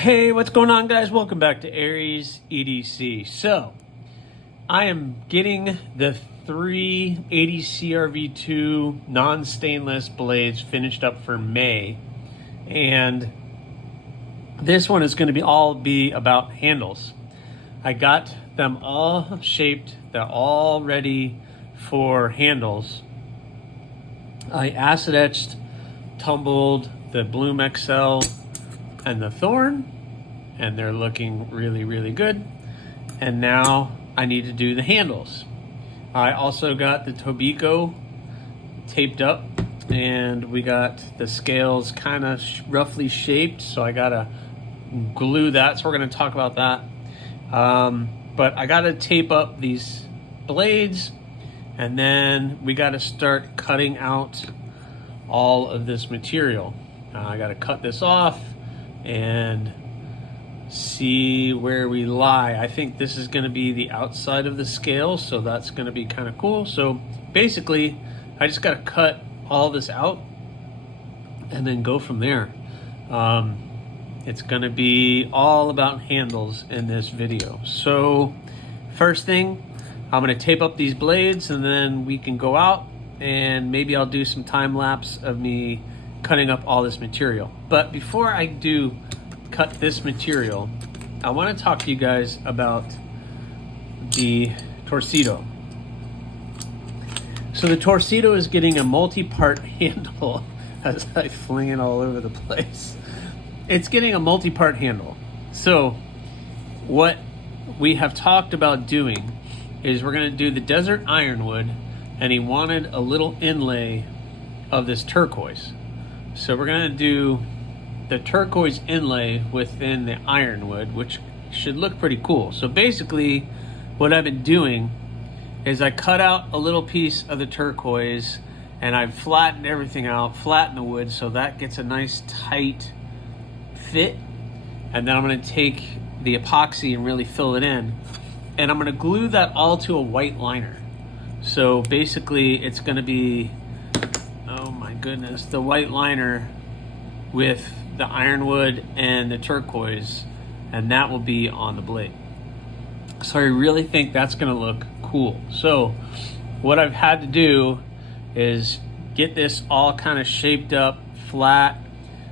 Hey, what's going on, guys? Welcome back to Aries EDC. So, I am getting the three 80 CRV2 non-stainless blades finished up for May, and this one is going to be about handles. I got them all shaped. They're all ready for handles. I acid etched, tumbled the Bloom XL and the Thorn, and they're looking really good. And now I need to do the handles. I also got the Tobiko taped up, and we got the scales kind of roughly shaped, so I gotta glue that, so we're gonna talk about that. But I gotta tape up these blades, and then we gotta start cutting out all of this material. I gotta cut this off and see where we lie. I think this is going to be the outside of the scale, so that's going to be kind of cool. So basically, I just got to cut all this out and then go from there. It's going to be all about handles in this video. So first thing, I'm going to tape up these blades, and then we can go out and maybe I'll do some time lapse of me cutting up all this material. But before I do cut this material, I want to talk to you guys about the Torcido. So the Torcido is getting a multi-part handle as I fling it all over the place. It's getting a multi-part handle. So what we have talked about doing is we're going to do the Desert Ironwood, and he wanted a little inlay of this turquoise. So we're going to do the turquoise inlay within the ironwood, which should look pretty cool. So basically what I've been doing is I cut out a little piece of the turquoise and I've flattened everything out, flattened the wood so that gets a nice tight fit. And then I'm going to take the epoxy and really fill it in. And I'm going to glue that all to a white liner. So basically it's going to be, oh my goodness, the white liner with the ironwood and the turquoise, and that will be on the blade. So I really think that's going to look cool. So what I've had to do is get this all kind of shaped up flat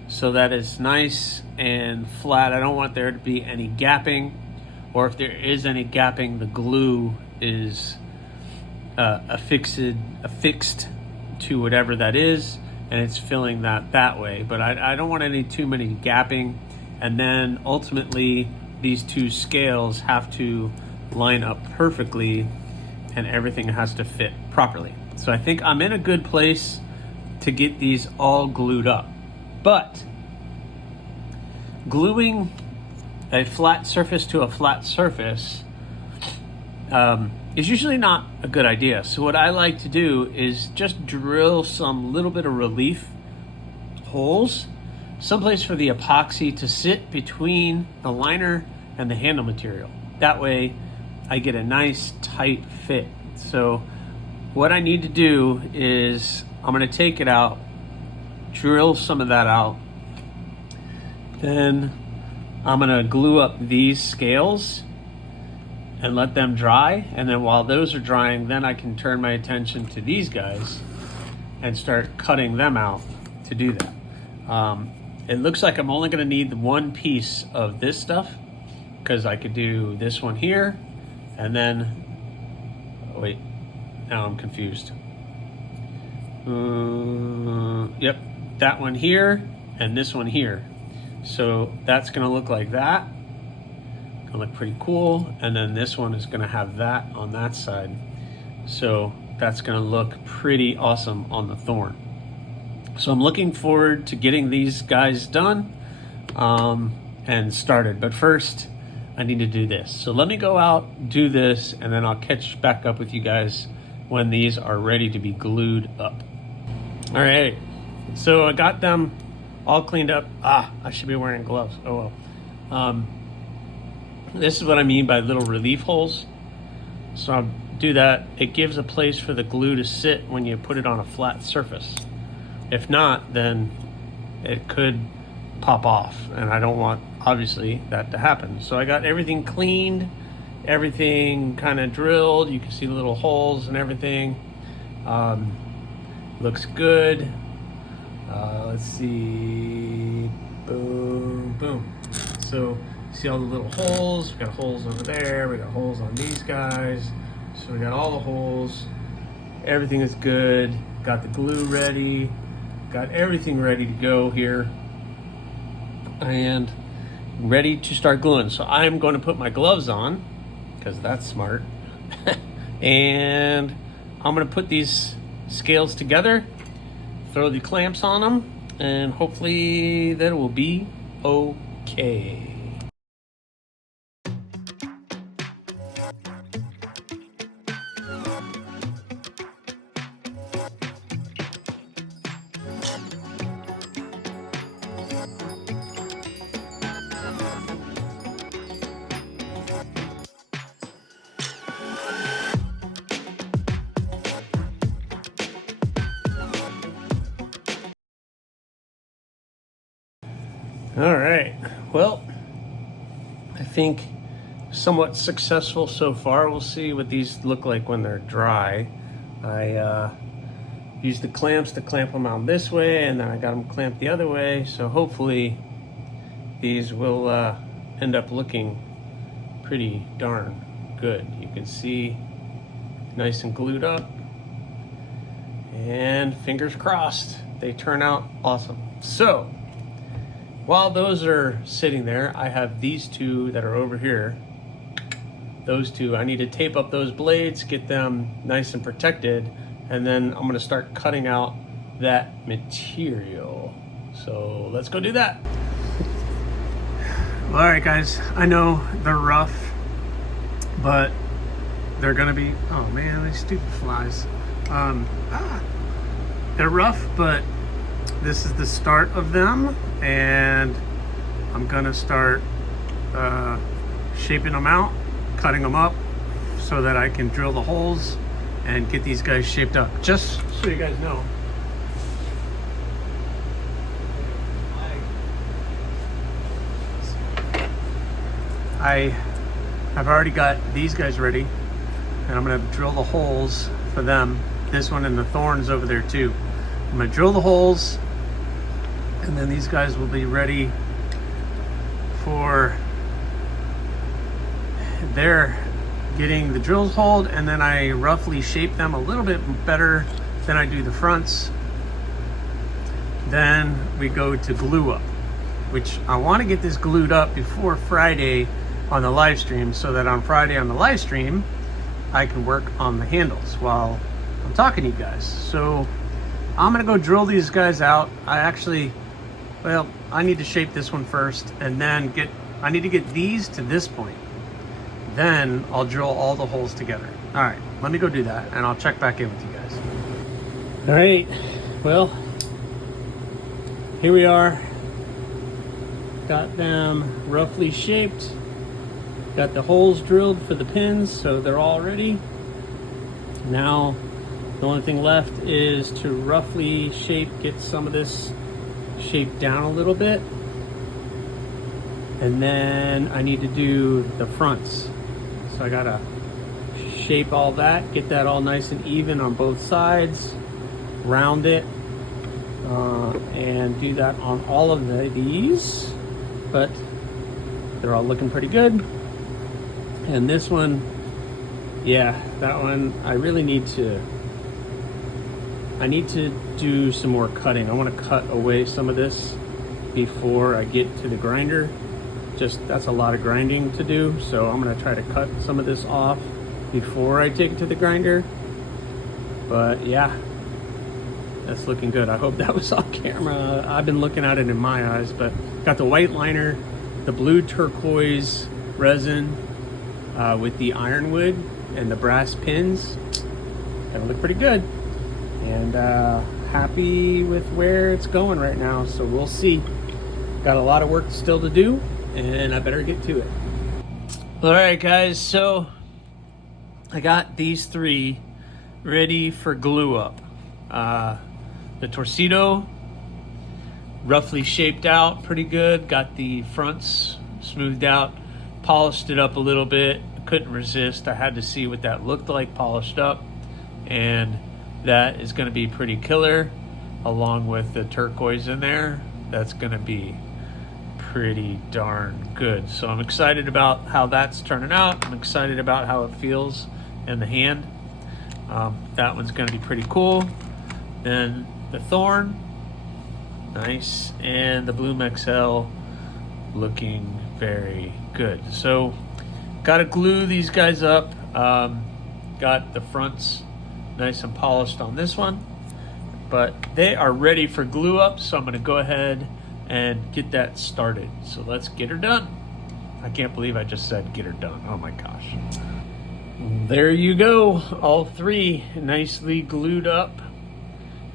so that it's nice and flat. I don't want there to be any gapping, or if there is any gapping, the glue is affixed to whatever that is, and it's filling that way. But I don't want any too many gapping, and then ultimately these two scales have to line up perfectly and everything has to fit properly. So I think I'm in a good place to get these all glued up. But gluing a flat surface to a flat surface is usually not a good idea. So what I like to do is just drill some little bit of relief holes, someplace for the epoxy to sit between the liner and the handle material. That way I get a nice tight fit. So what I need to do is I'm going to take it out, drill some of that out, then I'm going to glue up these scales and let them dry, and then while those are drying, then I can turn my attention to these guys and start cutting them out to do that. It looks like I'm only going to need one piece of this stuff, because I could do this one here, and then, oh wait, now I'm confused. Yep, that one here and this one here. So that's going to look like that. Gonna look pretty cool. And then this one is gonna have that on that side. So that's gonna look pretty awesome on the Thorn. So I'm looking forward to getting these guys done and started. But first, I need to do this. So let me go out, do this, and then I'll catch back up with you guys when these are ready to be glued up. All right, so I got them all cleaned up. I should be wearing gloves. Oh well. This is what I mean by little relief holes. So I'll do that. It gives a place for the glue to sit when you put it on a flat surface. If not, then it could pop off, and I don't want, obviously, that to happen. So I got everything cleaned, everything kind of drilled. You can see the little holes and everything. Looks good. Let's see. Boom, boom. So see all the little holes. We got holes over there. We got holes on these guys. So we got all the holes. Everything is good. Got the glue ready. Got everything ready to go here. And ready to start gluing. So I'm going to put my gloves on, because that's smart. And I'm going to put these scales together, throw the clamps on them, and hopefully that will be okay. All right, well, I think somewhat successful so far. We'll see what these look like when they're dry. I used the clamps to clamp them out this way, and then I got them clamped the other way. So hopefully these will end up looking pretty darn good. You can see nice and glued up, and fingers crossed they turn out awesome. So while those are sitting there, I have these two that are over here. Those two, I need to tape up those blades, get them nice and protected, and then I'm gonna start cutting out that material. So let's go do that. All right, guys, I know they're rough, but they're gonna be, oh man, these stupid flies. They're rough, but this is the start of them, and I'm gonna start shaping them out, cutting them up so that I can drill the holes and get these guys shaped up. Just so you guys know, I have already got these guys ready, and I'm gonna drill the holes for them. This one and the thorns over there too. I'm gonna drill the holes, and then these guys will be ready for their getting the drills holed, and then I roughly shape them a little bit better than I do the fronts. Then we go to glue up, which I want to get this glued up before Friday on the live stream, so that on Friday on the live stream I can work on the handles while I'm talking to you guys. So I'm gonna go drill these guys out. I need to shape this one first, and then I need to get these to this point. Then I'll drill all the holes together. All right, let me go do that, and I'll check back in with you guys. All right, well, here we are. Got them roughly shaped. Got the holes drilled for the pins, so they're all ready. Now, the only thing left is to roughly get some of this shaped down a little bit. And then I need to do the fronts. So I gotta shape all that, get that all nice and even on both sides, round it, and do that on all of these. But they're all looking pretty good. And this one, yeah, that one, I need to do some more cutting. I want to cut away some of this before I get to the grinder. That's a lot of grinding to do, so I'm going to try to cut some of this off before I take it to the grinder. But yeah, that's looking good. I hope that was on camera. I've been looking at it in my eyes, but got the white liner, the blue turquoise resin with the ironwood and the brass pins. Gonna look pretty good. And happy with where it's going right now, so we'll see. Got a lot of work still to do, and I better get to it. All right, guys, so I got these three ready for glue up. The Torcido, roughly shaped out pretty good. Got the fronts smoothed out, polished it up a little bit. Couldn't resist. I had to see what that looked like polished up, and that is going to be pretty killer, along with the turquoise in there. That's going to be pretty darn good. So I'm excited about how that's turning out. I'm excited about how it feels in the hand. That one's going to be pretty cool. Then the Thorn, nice, and the Bloom XL looking very good. So got to glue these guys up. Got the fronts nice and polished on this one, but they are ready for glue up. So I'm going to go ahead and get that started. So let's get her done. I can't believe I just said get her done. Oh my gosh. There you go. All three nicely glued up.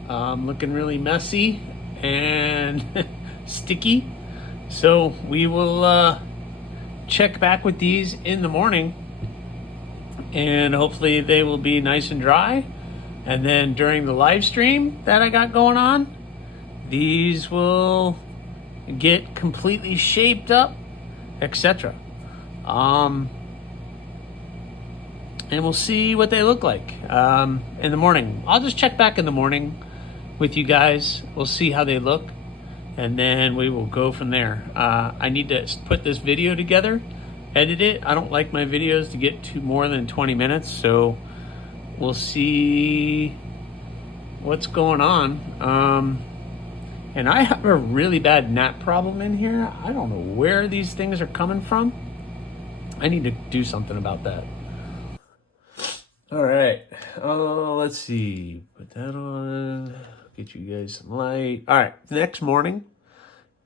Looking really messy and sticky. So we will check back with these in the morning, and hopefully they will be nice and dry. And then during the live stream that I got going on, these will get completely shaped up, etc. And we'll see what they look like in the morning. I'll just check back in the morning with you guys. We'll see how they look, and then we will go from there. I need to put this video together, edit it. I don't like my videos to get to more than 20 minutes, so we'll see what's going on. And I have a really bad gnat problem in here. I don't know where these things are coming from. I need to do something about that. All right, let's see. Put that on, get you guys some light. All right, next morning,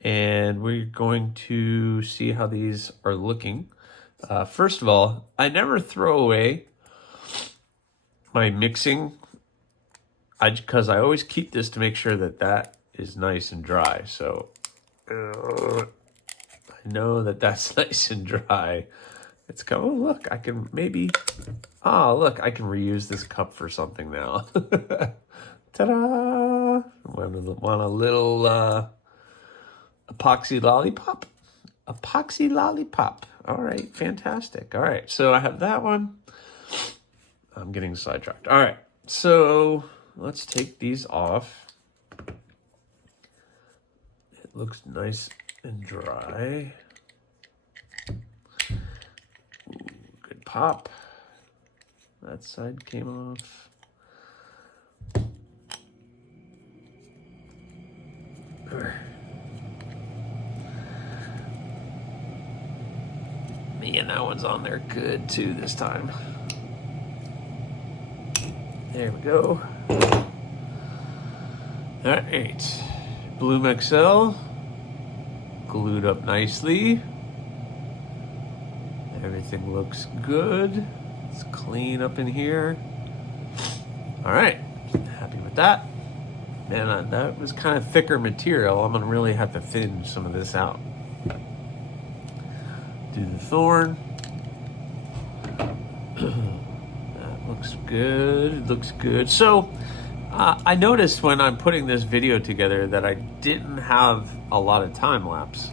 and we're going to see how these are looking. First of all, I never throw away my mixing, because I always keep this to make sure that that is nice and dry. So I know that that's nice and dry. It's going, oh, look, I can maybe, look, I can reuse this cup for something now. Ta-da! Want a little epoxy lollipop? Epoxy lollipop. All right, fantastic. All right, so I have that one. I'm getting sidetracked. All right, so let's take these off. It looks nice and dry. Good pop. That side came off. Man, that one's on there good too this time. There we go. All right, Bloom XL glued up nicely. Everything looks good. It's clean up in here. All right, happy with that. Man, that was kind of thicker material. I'm gonna really have to thin some of this out. Do the Thorn. That looks good. It looks good. So I noticed when I'm putting this video together that I didn't have a lot of time lapse.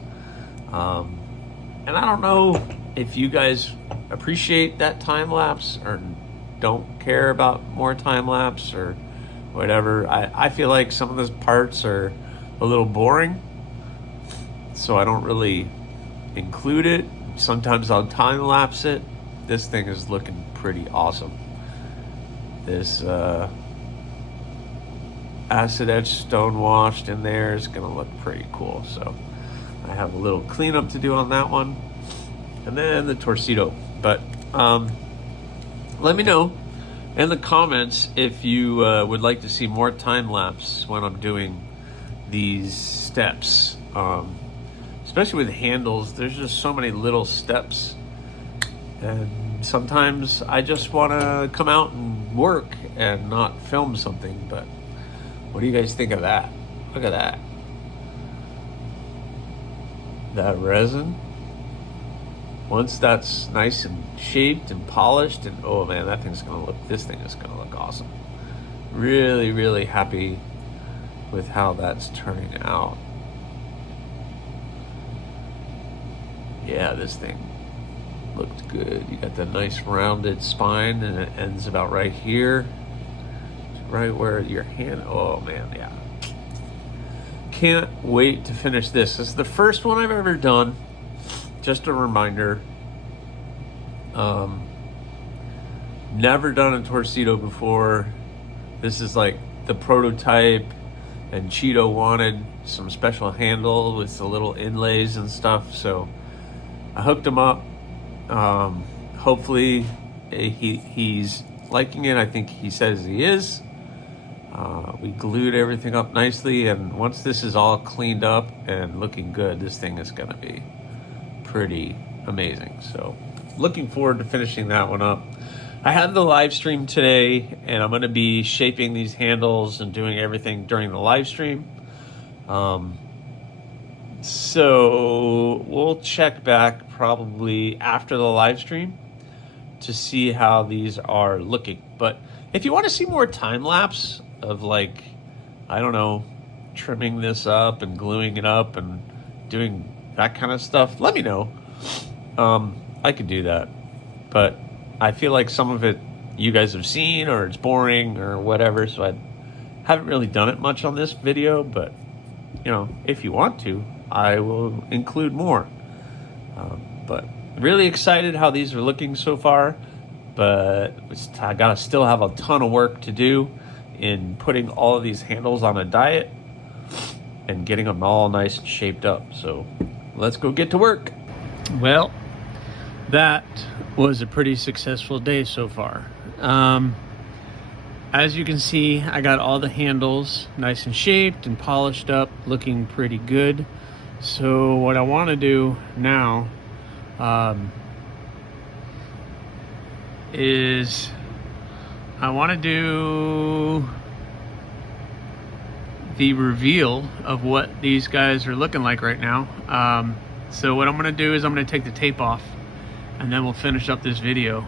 And I don't know if you guys appreciate that time lapse or don't care about more time lapse or whatever. I feel like some of those parts are a little boring, so I don't really include it. Sometimes I'll time lapse it. This thing is looking pretty awesome. This acid etched stone washed in there is gonna look pretty cool. So I have a little cleanup to do on that one, and then the Torcido. But let me know in the comments if you would like to see more time lapse when I'm doing these steps. Especially with handles, there's just so many little steps, and sometimes I just want to come out and work and not film something. But what do you guys think of that? Look at that. That resin, once that's nice and shaped and polished, and oh man, this thing is gonna look awesome. Really, really happy with how that's turning out. Yeah, this thing looked good. You got the nice rounded spine, and it ends about right here. Right where your hand, oh man, yeah. Can't wait to finish this. This is the first one I've ever done. Just a reminder. Never done a Torcido before. This is like the prototype, and Cheeto wanted some special handle with the little inlays and stuff, so I hooked him up. Hopefully he's liking it. I think he says he is. We glued everything up nicely, and once this is all cleaned up and looking good, this thing is going to be pretty amazing. So looking forward to finishing that one up. I had the live stream today, and I'm going to be shaping these handles and doing everything during the live stream. So we'll check back probably after the live stream to see how these are looking. But if you want to see more time lapse of, like, I don't know, trimming this up and gluing it up and doing that kind of stuff, let me know. I could do that, but I feel like some of it you guys have seen, or it's boring or whatever, so I haven't really done it much on this video. But you know, if you want to, I will include more. But really excited how these are looking so far, but I gotta still have a ton of work to do in putting all of these handles on a diet and getting them all nice and shaped up. So let's go get to work. Well, that was a pretty successful day so far. As you can see, I got all the handles nice and shaped and polished up, looking pretty good. So what I want to do now is I want to do the reveal of what these guys are looking like right now. So what I'm going to do is I'm going to take the tape off, and then we'll finish up this video.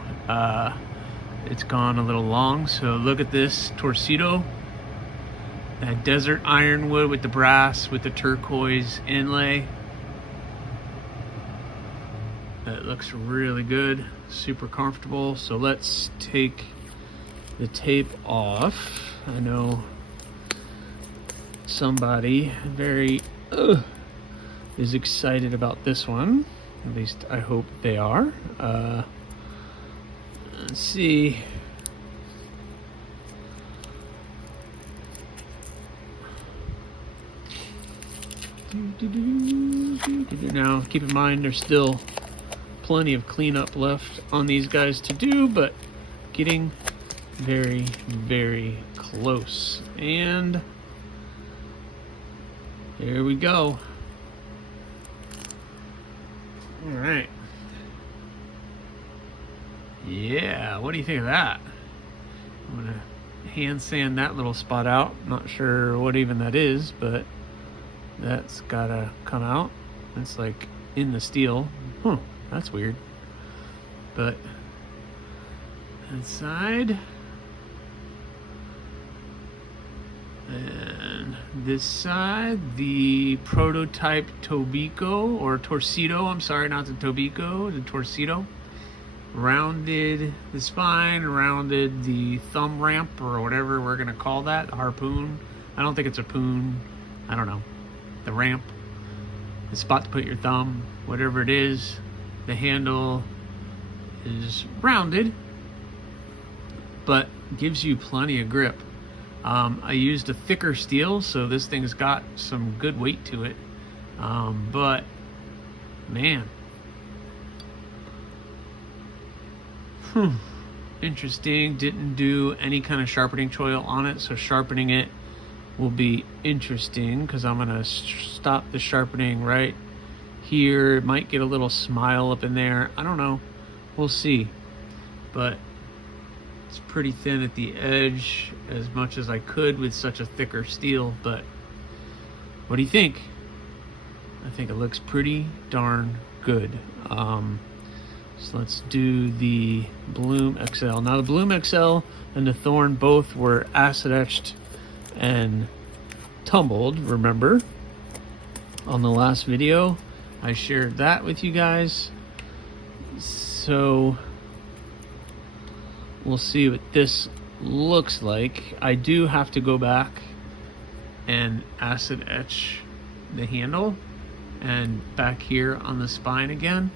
It's gone a little long, so look at this Torcido. That desert ironwood with the brass with the turquoise inlay. That looks really good, super comfortable. So let's take the tape off. I know somebody very is excited about this one. At least I hope they are. Let's see. Now, keep in mind, there's still plenty of cleanup left on these guys to do, but getting very, very close. And there we go. All right. Yeah, what do you think of that? I'm gonna hand sand that little spot out. Not sure what even that is, but that's gotta come out. It's like in the steel. Huh, that's weird. But that side. And this side, the prototype Tobico, or Torcido, I'm sorry, not the Tobico, the Torcido. Rounded the spine, rounded the thumb ramp, or whatever we're gonna call that, harpoon. I don't think it's a poon, I don't know. The ramp, the spot to put your thumb, whatever it is. The handle is rounded, but gives you plenty of grip. I used a thicker steel, so this thing's got some good weight to it. But man, interesting. Didn't do any kind of sharpening choil on it, so sharpening it will be interesting because I'm gonna stop the sharpening right here. It might get a little smile up in there, I don't know, we'll see. But it's pretty thin at the edge, as much as I could with such a thicker steel. But what do you think? I think it looks pretty darn good. So let's do the Bloom XL. Now the Bloom XL and the Thorn both were acid etched and tumbled, remember, on the last video. I shared that with you guys. So we'll see what this looks like. I do have to go back and acid etch the handle and back here on the spine again,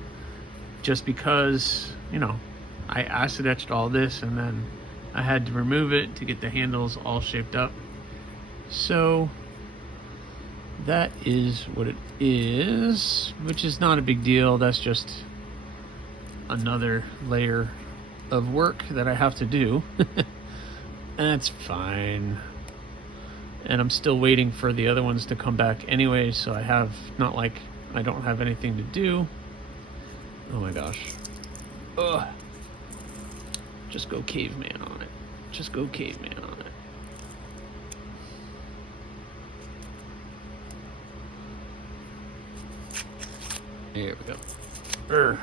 just because, you know, I acid etched all this and then I had to remove it to get the handles all shaped up. So that is what it is, which is not a big deal. That's just another layer of work that I have to do. That's fine. And I'm still waiting for the other ones to come back anyway, so I have, not like I don't have anything to do. Oh my gosh. Ugh. Just go caveman on it. Just go caveman on it. There we go.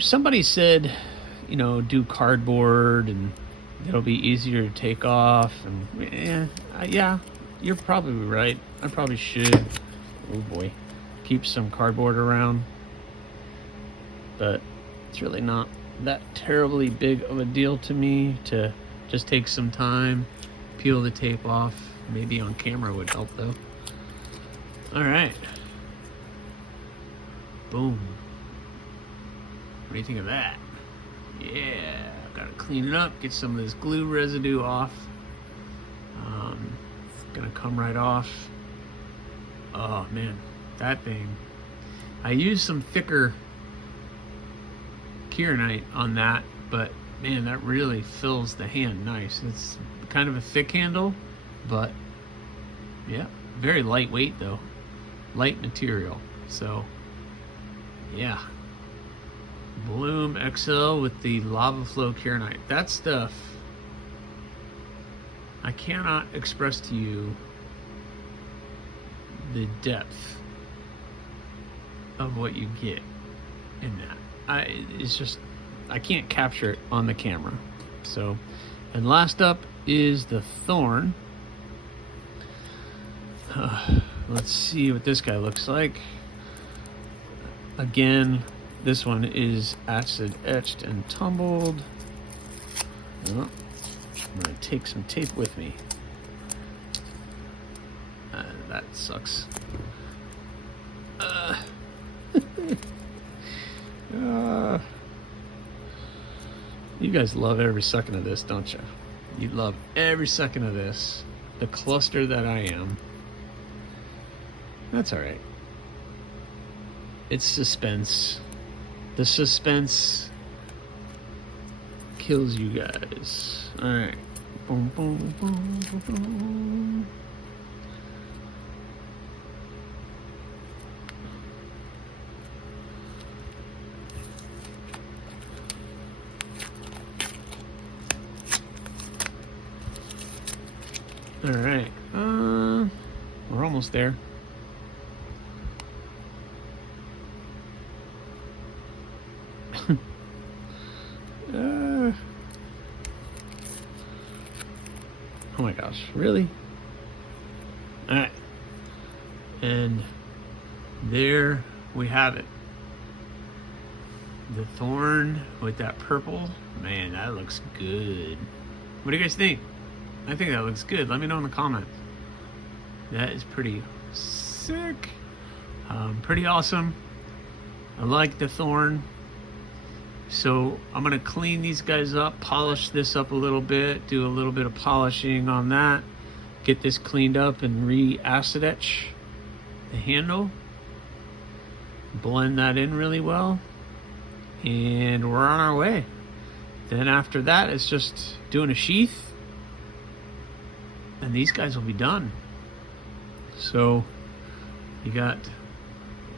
Somebody said, you know, do cardboard and it'll be easier to take off. And yeah, you're probably right. I probably should, oh boy, keep some cardboard around. But it's really not that terribly big of a deal to me to just take some time, peel the tape off. Maybe on camera would help though. All right. Boom. What do you think of that? Yeah, gotta clean it up, get some of this glue residue off. It's gonna come right off. Oh man, that thing. I used some thicker Kieranite on that, but man, that really fills the hand nice. It's kind of a thick handle, but yeah, very lightweight though. Light material, so yeah. Bloom XL with the Lava Flow Kieranite. That stuff, I cannot express to you the depth of what you get in that. It's just, I can't capture it on the camera. So, and last up is the Thorn. Let's see what this guy looks like. Again, this one is acid etched and tumbled. Oh, I'm gonna take some tape with me. That sucks. You guys love every second of this, don't you? You love every second of this. The cluster that I am. That's all right. It's suspense. The suspense kills you guys. All right. Boom, boom, boom, boom, boom. All right. We're almost there. Oh my gosh, really? All right. And there we have it. The Thorn with that purple. Man, that looks good. What do you guys think? I think that looks good. Let me know in the comments. That is pretty sick. Pretty awesome. I like the Thorn. So I'm gonna clean these guys up, polish this up a little bit, do a little bit of polishing on that, get this cleaned up and re-acid etch the handle, blend that in really well, and we're on our way. Then after that, it's just doing a sheath, and these guys will be done. So you got,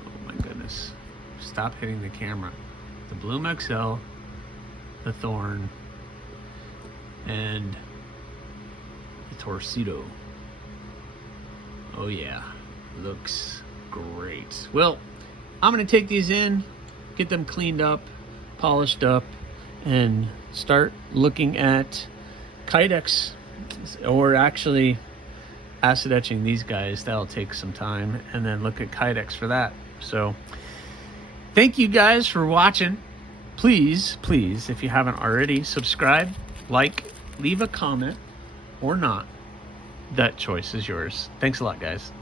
oh my goodness, stop hitting the camera. The Bloom XL, the Thorn, and the Torcido. Oh yeah, looks great. Well, I'm gonna take these in, get them cleaned up, polished up, and start looking at Kydex, or actually acid etching these guys, that'll take some time, and then look at Kydex for that. So thank you guys for watching. Please, if you haven't already, subscribe, like, leave a comment, or not. That choice is yours. Thanks a lot, guys.